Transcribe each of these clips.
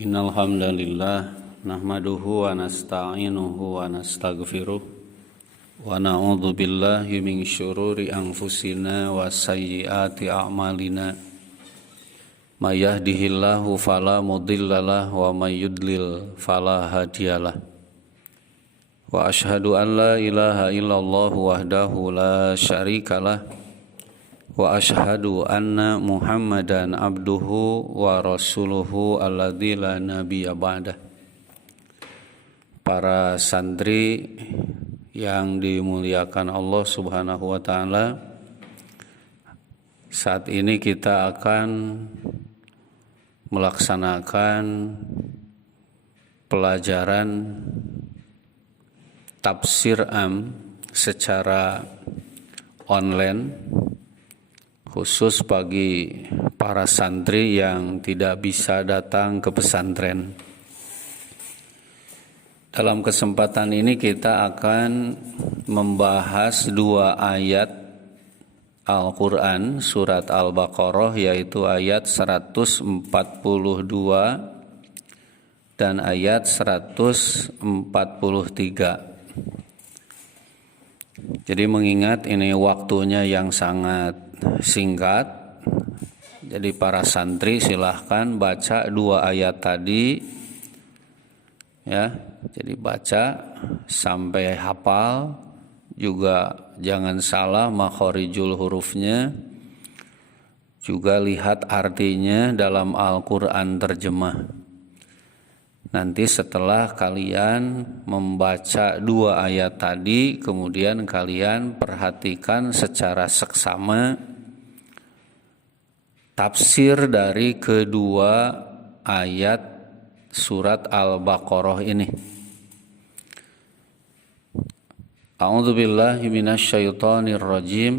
Innal hamdalillah nahmaduhu wa nasta'inuhu wa nastaghfiruh wa na'udzu billahi min syururi anfusina wa sayyiati a'malina may yahdihillahu fala mudhillalah wa may yudlil fala hadiyalah wa asyhadu an la ilaha illallah wahdahu la syarikalah wa asyhadu anna Muhammadan abduhu wa rasuluhu alladzi la nabiyya ba'dah. Para santri yang dimuliakan Allah Subhanahu wa taala, saat ini kita akan melaksanakan pelajaran tafsir secara online, khusus bagi para santri yang tidak bisa datang ke pesantren. Dalam kesempatan ini kita akan membahas dua ayat Al-Quran, surat Al-Baqarah, yaitu ayat 142 dan ayat 143. Jadi mengingat ini waktunya yang sangat singkat, jadi para santri silahkan baca dua ayat tadi ya, jadi baca sampai hafal, juga jangan salah makhorijul hurufnya, juga lihat artinya dalam Al-Quran terjemah. Nanti setelah kalian membaca dua ayat tadi, kemudian kalian perhatikan secara seksama tafsir dari kedua ayat surat Al-Baqarah ini. A'udzubillahi minasyaitonirrajim.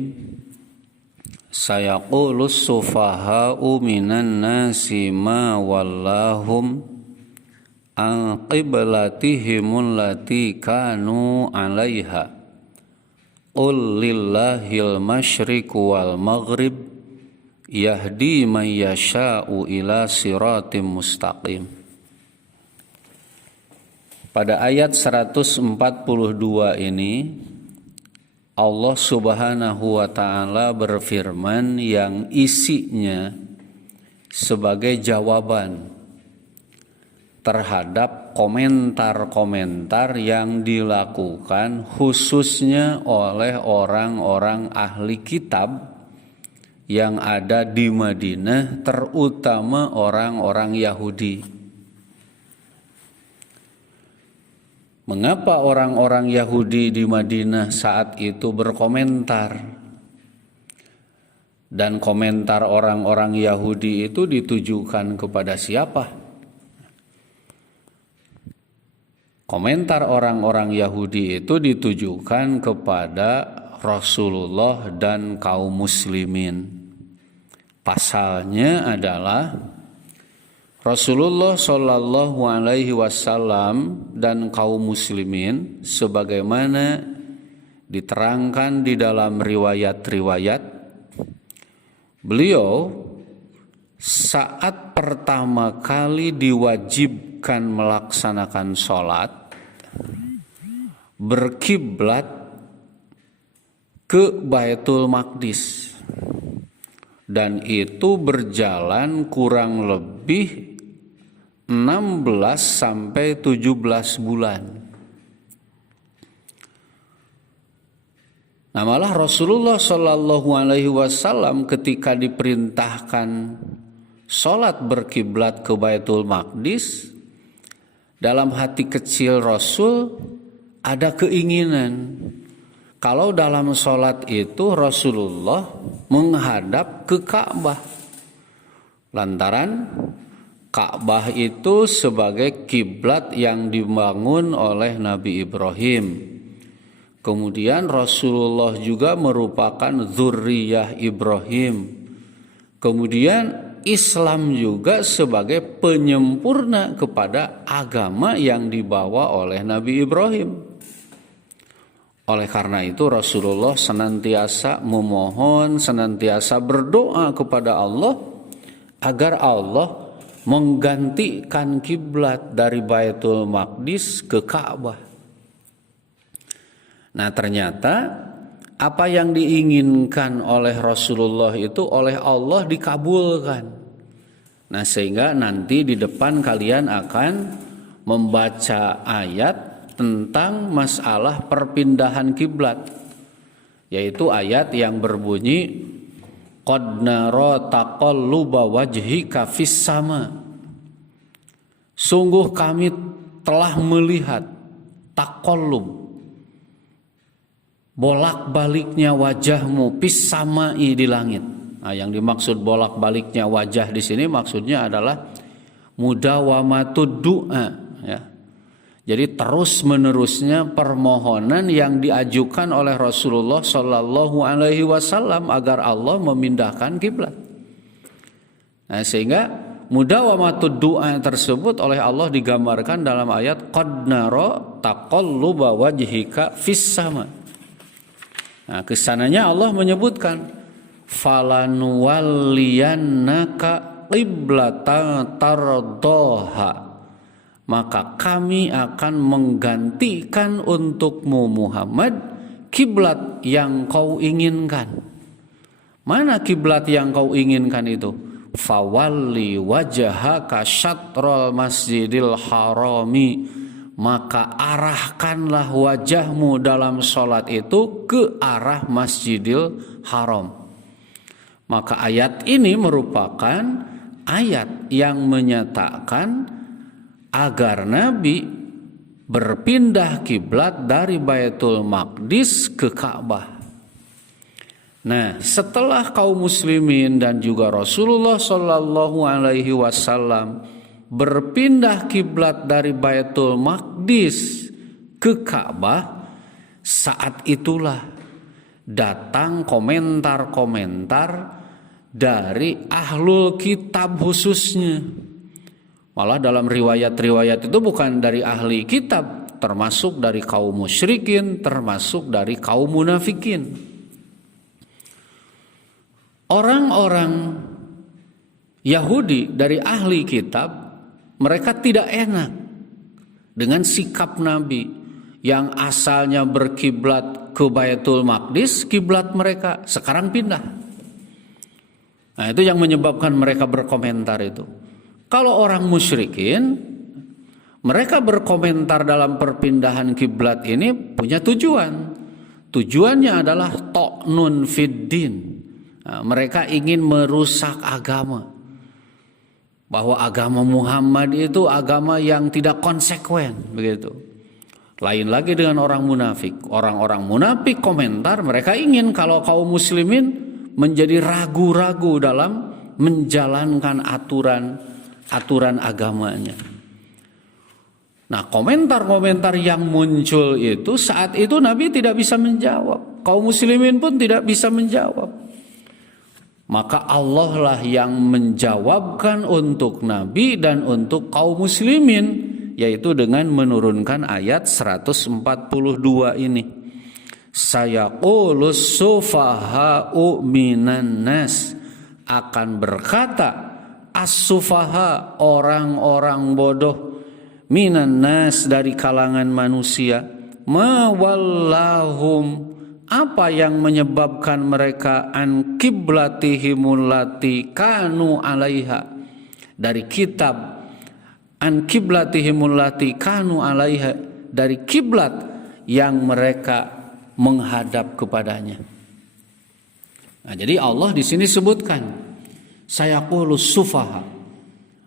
Sayaqulus sufaha'u minan nasi ma wallahum an qiblatihimul lati kanu 'alaiha qul lillahil masyriqu wal maghrib yahdi may yasha'u ila siratim mustaqim. Pada ayat 142 ini Allah Subhanahu wa taala berfirman yang isinya sebagai jawaban terhadap komentar-komentar yang dilakukan khususnya oleh orang-orang ahli kitab yang ada di Madinah, terutama orang-orang Yahudi. Mengapa orang-orang Yahudi di Madinah saat itu berkomentar? Dan komentar orang-orang Yahudi itu ditujukan kepada siapa? Komentar orang-orang Yahudi itu ditujukan kepada Rasulullah dan kaum muslimin. Pasalnya adalah Rasulullah Shallallahu Alaihi Wasallam dan kaum muslimin, sebagaimana diterangkan di dalam riwayat-riwayat, beliau saat pertama kali diwajibkan melaksanakan sholat berkiblat ke Baitul Maqdis, dan itu berjalan kurang lebih 16 sampai 17 bulan. Nah, malah Rasulullah Shallallahu Alaihi Wasallam ketika diperintahkan sholat berkiblat ke Baitul Maqdis, dalam hati kecil Rasul ada keinginan kalau dalam sholat itu Rasulullah menghadap ke Ka'bah, lantaran Ka'bah itu sebagai kiblat yang dibangun oleh Nabi Ibrahim. Kemudian Rasulullah juga merupakan dzurriyyah Ibrahim. Kemudian Islam juga sebagai penyempurna kepada agama yang dibawa oleh Nabi Ibrahim. Oleh karena itu Rasulullah senantiasa memohon, senantiasa berdoa kepada Allah agar Allah menggantikan kiblat dari Baitul Maqdis ke Ka'bah. Nah, ternyata apa yang diinginkan oleh Rasulullah itu oleh Allah dikabulkan. Nah, sehingga nanti di depan kalian akan membaca ayat tentang masalah perpindahan kiblat, yaitu ayat yang berbunyi qad nara taqalluba wajhika fis sama. Sungguh kami telah melihat taqallub, bolak-baliknya wajahmu fis samai, di langit. Nah, yang dimaksud bolak-baliknya wajah di sini maksudnya adalah mudawamatud du'a, ya. Jadi terus menerusnya permohonan yang diajukan oleh Rasulullah Shallallahu Alaihi Wasallam agar Allah memindahkan kiblat. Nah, sehingga mudawamatud du'a tersebut oleh Allah digambarkan dalam ayat qad nara taqalluba wajhika fis sama. Nah, kesananya Allah menyebutkan falanuwalliyannaka qiblatan tardaha, maka kami akan menggantikan untukmu Muhammad kiblat yang kau inginkan. Mana kiblat yang kau inginkan itu? Fawalli wajhaka syatral masjidil harami, maka arahkanlah wajahmu dalam sholat itu ke arah Masjidil Haram. Maka ayat ini merupakan ayat yang menyatakan agar Nabi berpindah kiblat dari Baitul Maqdis ke Ka'bah. Nah, setelah kaum muslimin dan juga Rasulullah Shallallahu Alaihi Wasallam berpindah kiblat dari Baitul Maqdis ke Ka'bah, saat itulah datang komentar-komentar dari ahlul kitab khususnya. Malah dalam riwayat-riwayat itu bukan dari ahli kitab, termasuk dari kaum musyrikin, termasuk dari kaum munafikin. Orang-orang Yahudi dari ahli kitab, mereka tidak enak dengan sikap Nabi yang asalnya berkiblat ke Baitul Maqdis, kiblat mereka sekarang pindah. Nah, itu yang menyebabkan mereka berkomentar itu. Kalau orang musyrikin, mereka berkomentar dalam perpindahan kiblat ini punya tujuan. Tujuannya adalah to'nun fiddin. Nah, mereka ingin merusak agama. Bahwa agama Muhammad itu agama yang tidak konsekuen, begitu. Lain lagi dengan orang munafik. Orang-orang munafik komentar, mereka ingin kalau kaum muslimin menjadi ragu-ragu dalam menjalankan aturan agamanya. Nah, komentar-komentar yang muncul itu saat itu Nabi tidak bisa menjawab, kaum muslimin pun tidak bisa menjawab. Maka Allah lah yang menjawabkan untuk Nabi dan untuk kaum muslimin, yaitu dengan menurunkan ayat 142 ini. Sayaqulus sufaha'u minan nas, akan berkata as-sufaha, orang-orang bodoh, minan nas, dari kalangan manusia, ma wallahum, apa yang menyebabkan mereka an qiblatihimul lati kanu alaiha, dari kitab an qiblatihimul lati kanu alaiha, dari kiblat yang mereka menghadap kepadanya. Nah, jadi Allah di sini sebutkan sayaqulus sufaha,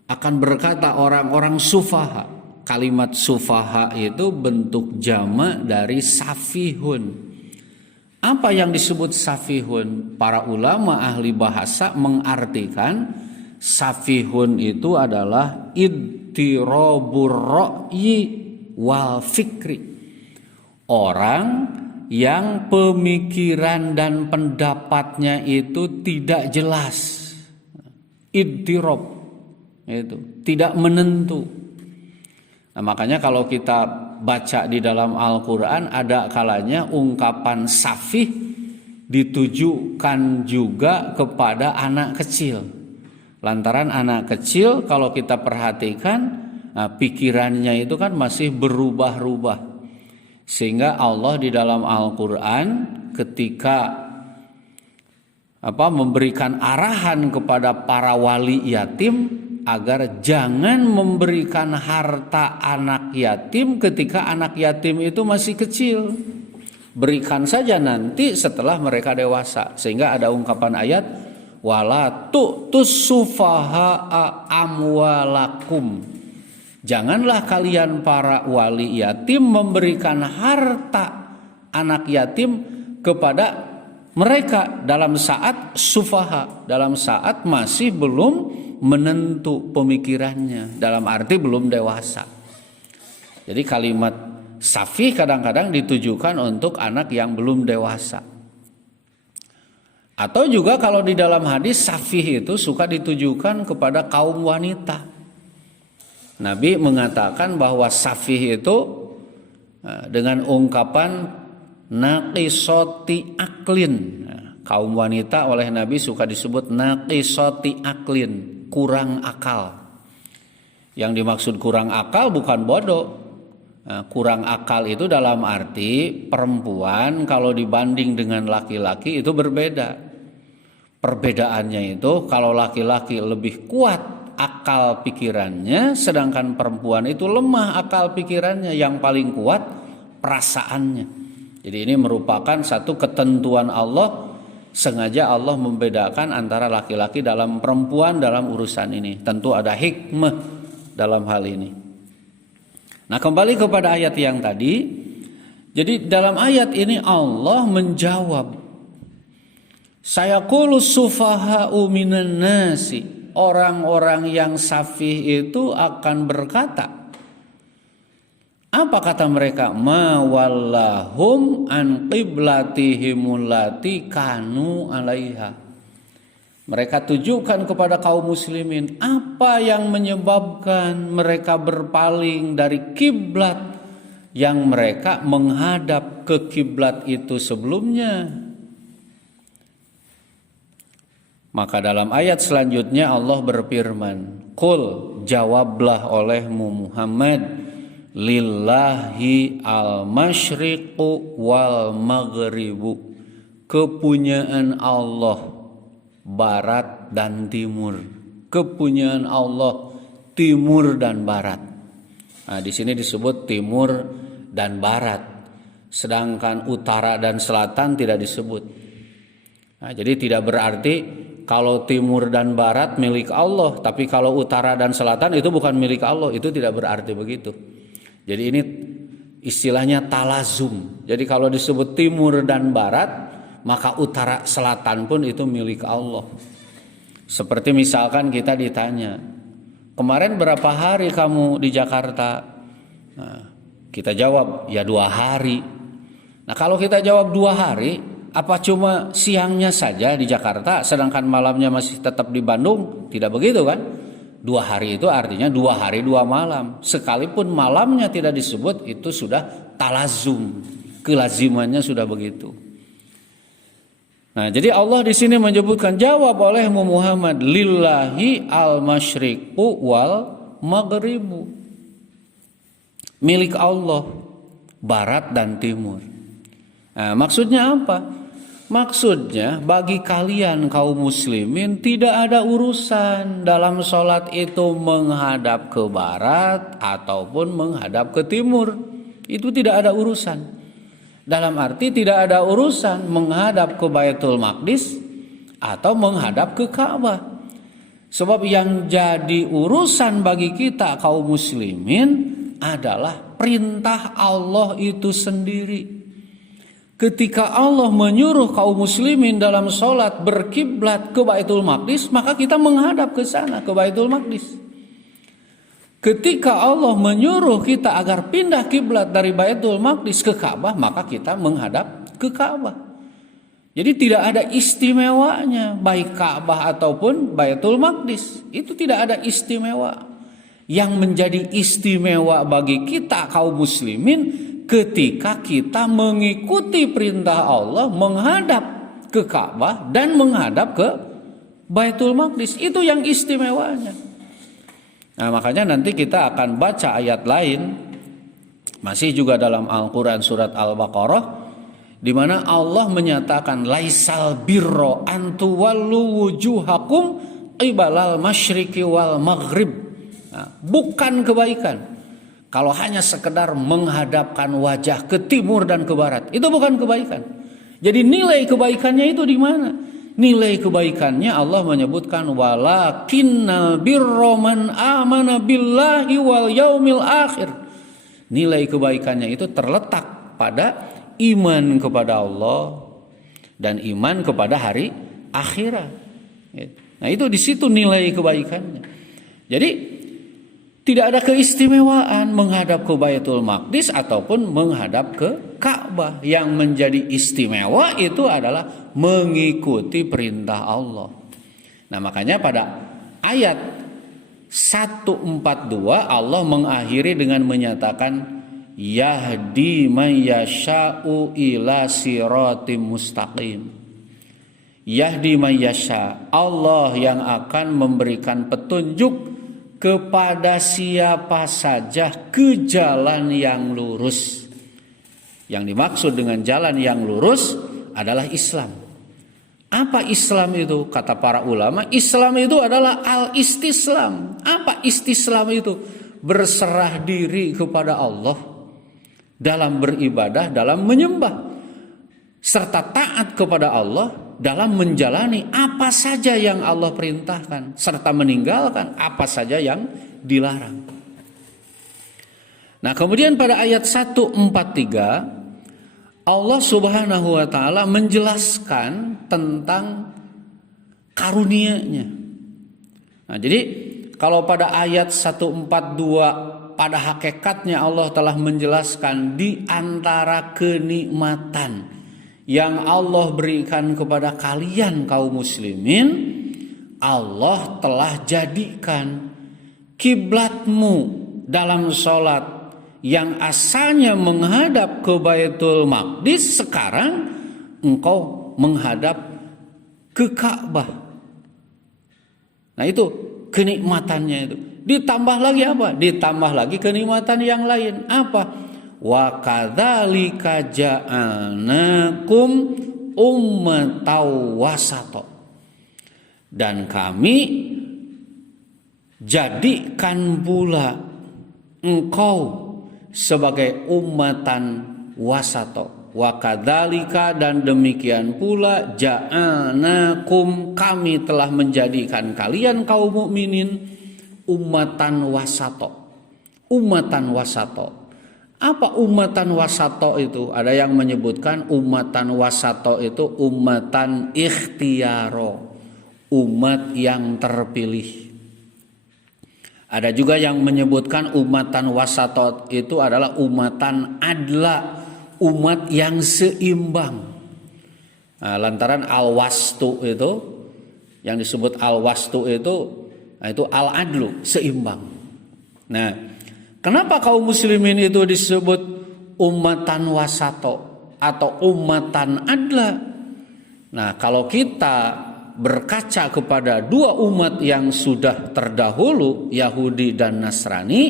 akan berkata orang-orang sufaha. Kalimat sufaha itu bentuk jamak dari safihun. Apa yang disebut safihun? Para ulama ahli bahasa mengartikan safihun itu adalah idtirabur ra'yi wal fikri. Orang yang pemikiran dan pendapatnya itu tidak jelas. Idtirab itu tidak menentu. Nah, makanya kalau kita baca di dalam Al-Quran, ada kalanya ungkapan safih ditujukan juga kepada anak kecil. Lantaran anak kecil kalau kita perhatikan pikirannya itu kan masih berubah-ubah. Sehingga Allah di dalam Al-Qur'an ketika memberikan arahan kepada para wali yatim agar jangan memberikan harta anak yatim ketika anak yatim itu masih kecil. Berikan saja nanti setelah mereka dewasa. Sehingga ada ungkapan ayat wala tu'tus sufaha'a amwalakum. Janganlah kalian para wali yatim memberikan harta anak yatim kepada mereka dalam saat sufaha, dalam saat masih belum menentu pemikirannya, dalam arti belum dewasa. Jadi kalimat safih kadang-kadang ditujukan untuk anak yang belum dewasa. Atau juga kalau di dalam hadis safih itu suka ditujukan kepada kaum wanita. Nabi mengatakan bahwa safih itu dengan ungkapan naqisati aklin. Kaum wanita oleh Nabi suka disebut naqisati aklin, kurang akal. Yang dimaksud kurang akal bukan bodoh. Kurang akal itu dalam arti perempuan kalau dibanding dengan laki-laki itu berbeda. Perbedaannya itu kalau laki-laki lebih kuat akal pikirannya, sedangkan perempuan itu lemah akal pikirannya, yang paling kuat perasaannya. Jadi ini merupakan satu ketentuan Allah, sengaja Allah membedakan antara laki-laki dalam perempuan dalam urusan ini. Tentu ada hikmah dalam hal ini. Nah, kembali kepada ayat yang tadi. Jadi dalam ayat ini Allah menjawab, sayaqulu sufaha'u minan nasi. Orang-orang yang safih itu akan berkata, apa kata mereka? Ma wallahum an qiblatihimul lati kanu 'alaiha. Mereka tujukan kepada kaum muslimin, apa yang menyebabkan mereka berpaling dari kiblat yang mereka menghadap ke kiblat itu sebelumnya. Maka dalam ayat selanjutnya Allah berfirman, qul, jawablah olehmu Muhammad, lillahi al-masyriqu wal maghribu. Kepunyaan Allah barat dan timur. Kepunyaan Allah timur dan barat. Nah, di sini disebut timur dan barat. Sedangkan utara dan selatan tidak disebut. Nah, jadi tidak berarti kalau timur dan barat milik Allah, tapi kalau utara dan selatan itu bukan milik Allah, itu tidak berarti begitu. Jadi ini istilahnya talazum. Jadi kalau disebut timur dan barat, maka utara selatan pun itu milik Allah. Seperti misalkan kita ditanya, kemarin berapa hari kamu di Jakarta? Nah, kita jawab, ya 2 hari. Nah, kalau kita jawab 2 hari, apa cuma siangnya saja di Jakarta sedangkan malamnya masih tetap di Bandung? Tidak begitu kan? 2 hari itu artinya 2 hari 2 malam. Sekalipun malamnya tidak disebut, itu sudah talazum. Kelazimannya sudah begitu. Nah, jadi Allah di sini menyebutkan, jawab olehmu Muhammad, lillahi al-masyriqu wal maghribu. Milik Allah barat dan timur. Nah, maksudnya apa? Maksudnya bagi kalian kaum muslimin tidak ada urusan dalam sholat itu menghadap ke barat ataupun menghadap ke timur. Itu tidak ada urusan. Dalam arti tidak ada urusan menghadap ke Baitul Maqdis atau menghadap ke Ka'bah. Sebab yang jadi urusan bagi kita kaum muslimin adalah perintah Allah itu sendiri. Ketika Allah menyuruh kaum muslimin dalam sholat berkiblat ke Baitul Maqdis, maka kita menghadap ke sana, ke Baitul Maqdis. Ketika Allah menyuruh kita agar pindah kiblat dari Baitul Maqdis ke Ka'bah, maka kita menghadap ke Ka'bah. Jadi tidak ada istimewanya, baik Ka'bah ataupun Baitul Maqdis. Itu tidak ada istimewa. Yang menjadi istimewa bagi kita kaum muslimin ketika kita mengikuti perintah Allah menghadap ke Ka'bah dan menghadap ke Baitul Maqdis. Itu yang istimewanya. Nah, makanya nanti kita akan baca ayat lain, masih juga dalam Al-Quran surat Al-Baqarah, di mana Allah menyatakan laisal birro antuwallu wujuhakum qibalal masyriqi wal maghrib. Nah, bukan kebaikan kalau hanya sekedar menghadapkan wajah ke timur dan ke barat. Itu bukan kebaikan. Jadi nilai kebaikannya itu di mana? Nilai kebaikannya Allah menyebutkan walakinnal birra man amana billahi wal yaumil akhir. Nilai kebaikannya itu terletak pada iman kepada Allah dan iman kepada hari akhirat. Nah, itu di situ nilai kebaikannya. Jadi tidak ada keistimewaan menghadap ke Baitul Maqdis ataupun menghadap ke Ka'bah. Yang menjadi istimewa itu adalah mengikuti perintah Allah. Nah, makanya pada ayat 142 Allah mengakhiri dengan menyatakan yahdi man yasha'u ila siratim mustaqim. Yahdi man yasha', Allah yang akan memberikan petunjuk kepada siapa saja ke jalan yang lurus. Yang dimaksud dengan jalan yang lurus adalah Islam. Apa Islam itu? Kata para ulama, Islam itu adalah al-istislam. Apa istislam itu? Berserah diri kepada Allah dalam beribadah, dalam menyembah, serta taat kepada Allah dalam menjalani apa saja yang Allah perintahkan, serta meninggalkan apa saja yang dilarang. Nah, kemudian pada ayat 143 Allah Subhanahu wa taala menjelaskan tentang karunia-Nya. Nah, jadi kalau pada ayat 142 pada hakikatnya Allah telah menjelaskan di antara kenikmatan yang Allah berikan kepada kalian kaum muslimin, Allah telah jadikan kiblatmu dalam sholat yang asalnya menghadap ke Baitul Maqdis, sekarang engkau menghadap ke Ka'bah. Nah, itu kenikmatannya itu. Ditambah lagi apa? Ditambah lagi kenikmatan yang lain. Apa? Wa kadzalika ja'alnakum ummatan wasata. Dan kami jadikan pula engkau sebagai ummatan wasata. Wa kadzalika, dan demikian pula ja'alnakum, kami telah menjadikan kalian kaum mukminin ummatan wasato. Ummatan wasato. Apa ummatan wasato itu? Ada yang menyebutkan ummatan wasato itu ummatan ikhtiyaro, umat yang terpilih. Ada juga yang menyebutkan ummatan wasato itu adalah ummatan adla, umat yang seimbang. Nah, lantaran al-wastu itu, yang disebut al-wastu itu, nah, itu al-adlu, seimbang. Nah, kenapa kaum muslimin itu disebut ummatan wasato atau ummatan adla? Nah, kalau kita berkaca kepada dua umat yang sudah terdahulu, Yahudi dan Nasrani.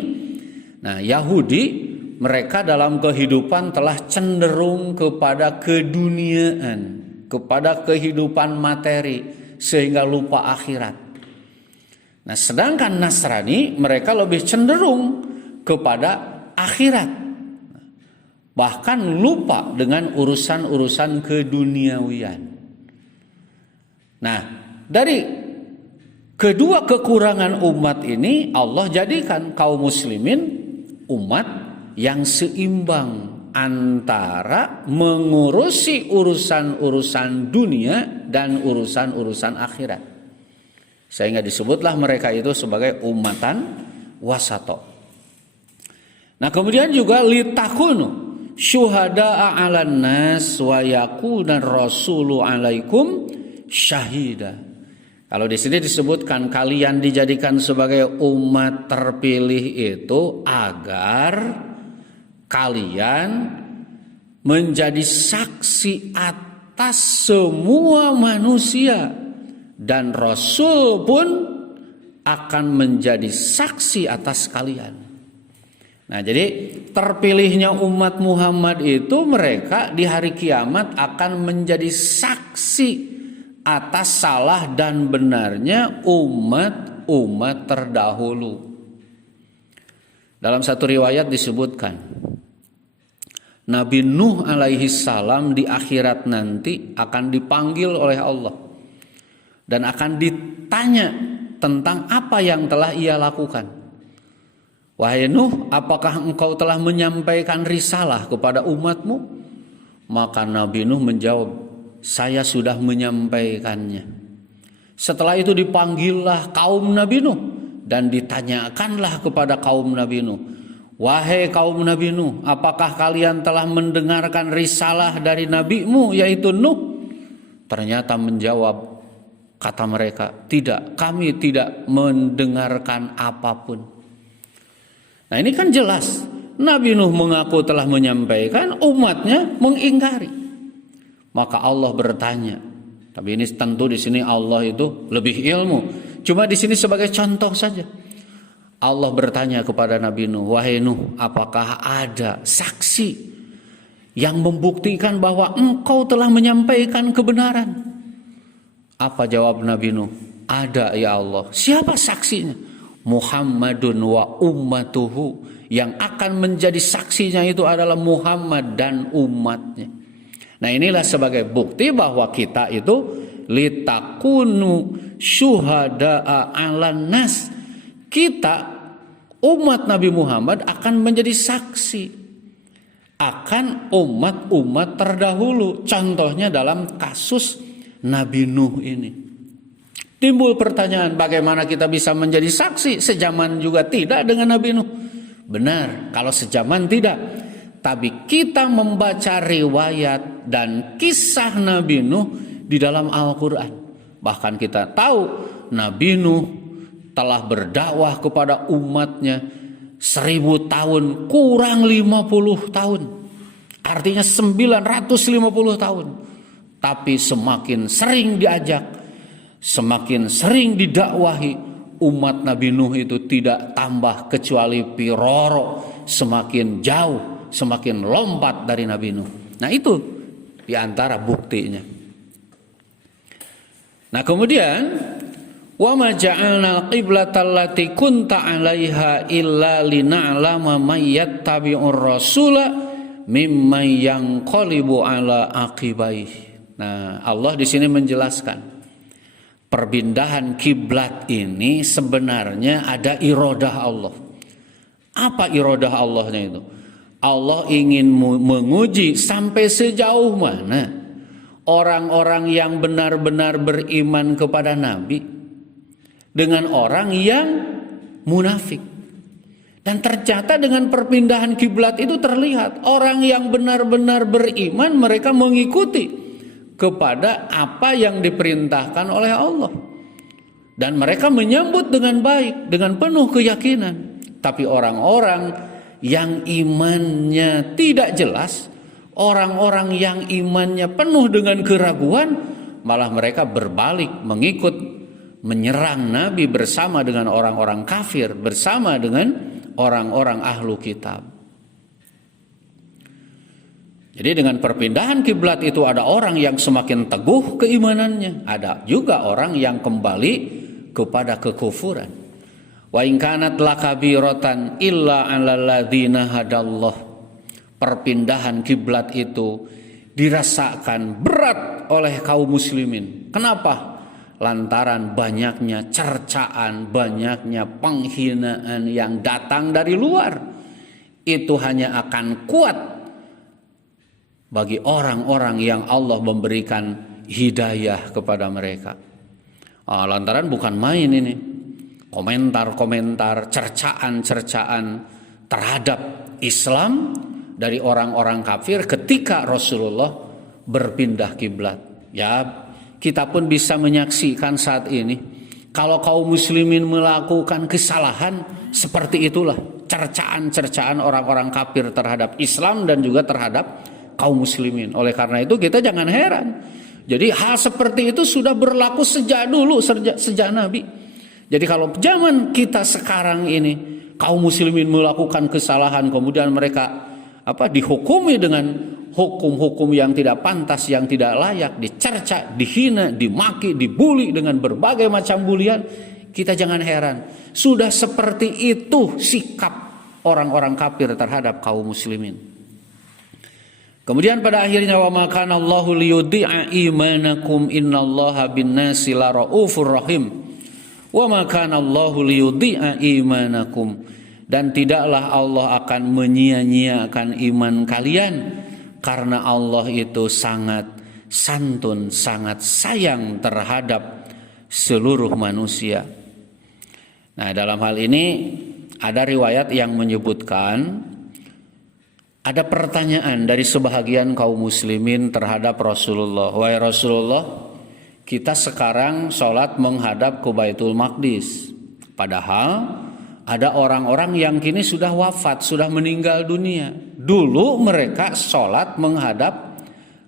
Nah, Yahudi mereka dalam kehidupan telah cenderung kepada keduniaan, kepada kehidupan materi, sehingga lupa akhirat. Nah, sedangkan Nasrani mereka lebih cenderung kepada akhirat, bahkan lupa dengan urusan-urusan keduniawian. Nah, dari kedua kekurangan umat ini Allah jadikan kaum muslimin umat yang seimbang antara mengurusi urusan-urusan dunia dan urusan-urusan akhirat. Sehingga disebutlah mereka itu sebagai ummatan wasato. Nah, kemudian juga litakunu syuhada'a 'alan nas wa yakuna rasulu 'alaikum syahida. Kalau di sini disebutkan kalian dijadikan sebagai umat terpilih itu agar kalian menjadi saksi atas semua manusia dan Rasul pun akan menjadi saksi atas kalian. Nah, jadi terpilihnya umat Muhammad itu mereka di hari kiamat akan menjadi saksi atas salah dan benarnya umat terdahulu. Dalam satu riwayat disebutkan, Nabi Nuh alaihi salam di akhirat nanti akan dipanggil oleh Allah dan akan ditanya tentang apa yang telah ia lakukan. Wahai Nuh, apakah engkau telah menyampaikan risalah kepada umatmu? Maka Nabi Nuh menjawab, saya sudah menyampaikannya. Setelah itu dipanggillah kaum Nabi Nuh dan ditanyakanlah kepada kaum Nabi Nuh, wahai kaum Nabi Nuh, apakah kalian telah mendengarkan risalah dari nabimu yaitu Nuh? Ternyata menjawab, kata mereka, tidak, kami tidak mendengarkan apapun. Nah, ini kan jelas Nabi Nuh mengaku telah menyampaikan, umatnya mengingkari. Maka Allah bertanya, tapi ini tentu di sini Allah itu lebih ilmu. Cuma di sini sebagai contoh saja. Allah bertanya kepada Nabi Nuh, wahai Nuh, apakah ada saksi yang membuktikan bahwa engkau telah menyampaikan kebenaran? Apa jawab Nabi Nuh? Ada ya Allah. Siapa saksinya? Muhammadun wa ummatuhu. Yang akan menjadi saksinya itu adalah Muhammad dan umatnya. Nah, inilah sebagai bukti bahwa kita itu litakunu syuhada'a 'alan nas. Kita umat Nabi Muhammad akan menjadi saksi akan umat-umat terdahulu. Contohnya dalam kasus Nabi Nuh ini. Timbul pertanyaan, bagaimana kita bisa menjadi saksi? Sejaman juga tidak dengan Nabi Nuh. Benar, kalau sejaman tidak. Tapi kita membaca riwayat dan kisah Nabi Nuh di dalam Al-Quran. Bahkan kita tahu Nabi Nuh telah berdakwah kepada umatnya 1000 tahun kurang 50 tahun. Artinya 950 tahun. Tapi semakin sering diajak, semakin sering didakwahi, umat Nabi Nuh itu tidak tambah kecuali piroro, semakin jauh, semakin lompat dari Nabi Nuh. Nah, itu diantara buktinya. Nah, kemudian wa ma ja'alna al-qiblata allati kunta 'alaiha illa lina'lama may yattabi'ur rasula mimman yanqalibu 'ala aqibaihi. Nah, Allah di sini menjelaskan perpindahan kiblat ini sebenarnya ada iradah Allah. Apa iradah Allahnya itu? Allah ingin menguji sampai sejauh mana orang-orang yang benar-benar beriman kepada Nabi dengan orang yang munafik. Dan ternyata dengan perpindahan kiblat itu terlihat orang yang benar-benar beriman mereka mengikuti kepada apa yang diperintahkan oleh Allah. Dan mereka menyambut dengan baik, dengan penuh keyakinan. Tapi orang-orang yang imannya tidak jelas, orang-orang yang imannya penuh dengan keraguan, malah mereka berbalik mengikut, menyerang Nabi bersama dengan orang-orang kafir, bersama dengan orang-orang ahlu kitab. Jadi dengan perpindahan kiblat itu ada orang yang semakin teguh keimanannya, ada juga orang yang kembali kepada kekufuran. Wa in kanat lakabiratan illa 'alal ladzina hadallah. Perpindahan kiblat itu dirasakan berat oleh kaum muslimin. Kenapa? Lantaran banyaknya cercaan, banyaknya penghinaan yang datang dari luar. Itu hanya akan kuat bagi orang-orang yang Allah memberikan hidayah kepada mereka. Lantaran bukan main ini. Komentar-komentar, cercaan-cercaan terhadap Islam dari orang-orang kafir ketika Rasulullah berpindah kiblat. Ya, kita pun bisa menyaksikan saat ini. Kalau kaum muslimin melakukan kesalahan, seperti itulah cercaan-cercaan orang-orang kafir terhadap Islam dan juga terhadap kaum muslimin. Oleh karena itu kita jangan heran Jadi hal seperti itu sudah berlaku sejak dulu, sejak Nabi. Jadi kalau zaman kita sekarang ini kaum muslimin melakukan kesalahan, kemudian mereka dihukumi dengan hukum-hukum yang tidak pantas, yang tidak layak, dicerca, dihina, dimaki, dibuli dengan berbagai macam bulian, kita jangan heran. Sudah seperti itu sikap orang-orang kafir terhadap kaum muslimin. Kemudian pada akhirnya wa ma kana Allahu liyudhi'a imanakum innallaha bin-nasi laraufur rahim. Wa ma kana Allahu liyudhi'a imanakum, dan tidaklah Allah akan menyia-nyiakan iman kalian, karena Allah itu sangat santun, sangat sayang terhadap seluruh manusia. Nah, dalam hal ini ada riwayat yang menyebutkan ada pertanyaan dari sebahagian kaum muslimin terhadap Rasulullah. Wahai Rasulullah, kita sekarang sholat menghadap ke Baitul Maqdis. Padahal ada orang-orang yang kini sudah wafat, sudah meninggal dunia. Dulu mereka sholat menghadap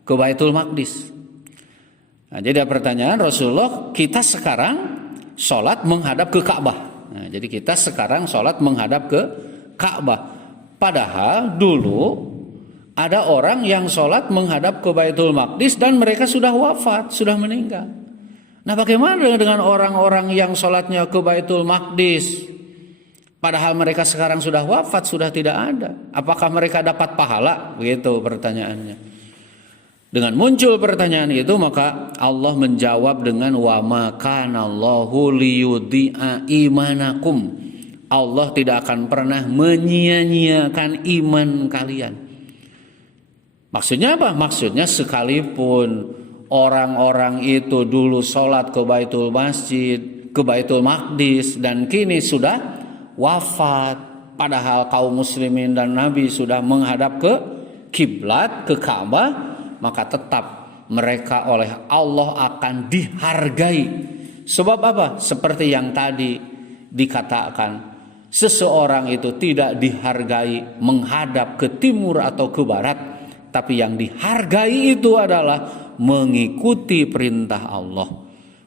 ke Baitul Maqdis. Nah, jadi ada pertanyaan, Rasulullah, kita sekarang sholat menghadap ke Ka'bah. Nah, jadi kita sekarang sholat menghadap ke Ka'bah. Padahal dulu ada orang yang sholat menghadap ke Baitul Maqdis dan mereka sudah wafat, sudah meninggal. Nah, bagaimana dengan orang-orang yang sholatnya ke Baitul Maqdis? Padahal mereka sekarang sudah wafat, sudah tidak ada. Apakah mereka dapat pahala? Begitu pertanyaannya. Dengan muncul pertanyaan itu, maka Allah menjawab dengan wa ma kana Allahu liyudhi'a imanakum. Allah tidak akan pernah menyia-nyiakan iman kalian. Maksudnya apa? Maksudnya sekalipun orang-orang itu dulu sholat ke Baitul Masjid, ke Baitul Maqdis, dan kini sudah wafat, padahal kaum muslimin dan Nabi sudah menghadap ke kiblat, ke Ka'bah, maka tetap mereka oleh Allah akan dihargai. Sebab apa? Seperti yang tadi dikatakan, seseorang itu tidak dihargai menghadap ke timur atau ke barat, tapi yang dihargai itu adalah mengikuti perintah Allah.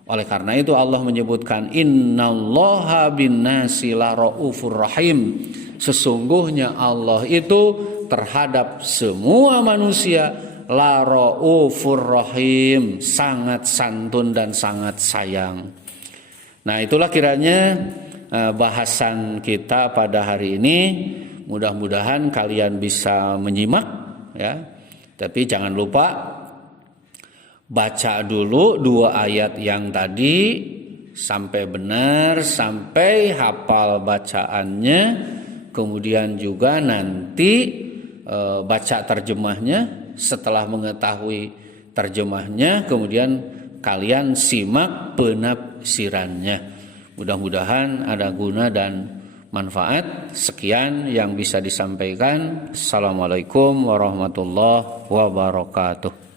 Oleh karena itu Allah menyebutkan innallaha bin-nasi laraufur rahim. Sesungguhnya Allah itu terhadap semua manusia laraufur rahim, sangat santun dan sangat sayang. Nah, itulah kiranya bahasan kita pada hari ini. Mudah-mudahan kalian bisa menyimak, ya. Tapi jangan lupa baca dulu 2 ayat yang tadi sampai benar, sampai hafal bacaannya. Kemudian juga nanti baca terjemahnya. Setelah mengetahui terjemahnya, kemudian kalian simak penafsirannya. Mudah-mudahan ada guna dan manfaat. Sekian yang bisa disampaikan. Assalamualaikum warahmatullahi wabarakatuh.